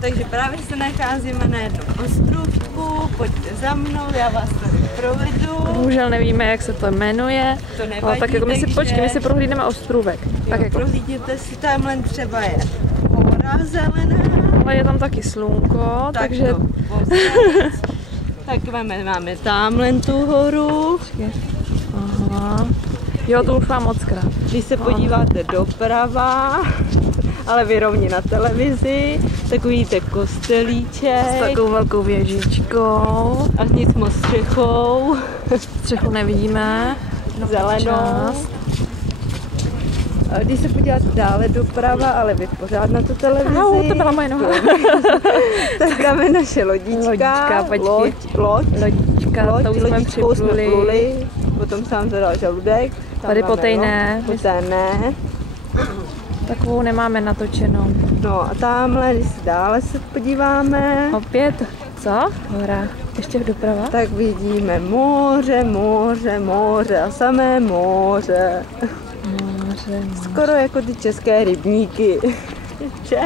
Takže právě se nacházíme na jednom ostrůvku, pojďte za mnou, já vás tady provedu. Bohužel nevíme, jak se to jmenuje. To nevadí, ale tak jako my si prohlídneme ostrůvek. Tak jako. Prohlídněte si, tamhle třeba je hora zelená. Ale je tam taky slunko, Tak takže... Tak máme tamhle tu horu. Aha. Jo, to už mám mockrát. Když se podíváte doprava, ale vy rovně na televizi, tak uvidíte kostelíček. S takovou velkou věžičkou. A nic moc střechou. Střechu nevidíme. Zelenou. A když se podíváte dále doprava, ale vy pořád na tu televizi. To byla moje noha. Tak tam je naše lodička. Lodička, to už jsme připluli. Potom sám zadal žaludek. Tady potejné. Takovou nemáme natočenou. No a tamhle, když se dále se podíváme. Opět, co? Hora. Ještě doprava? Tak vidíme moře a samé moře. Moře. Skoro jako ty české rybníky. Že?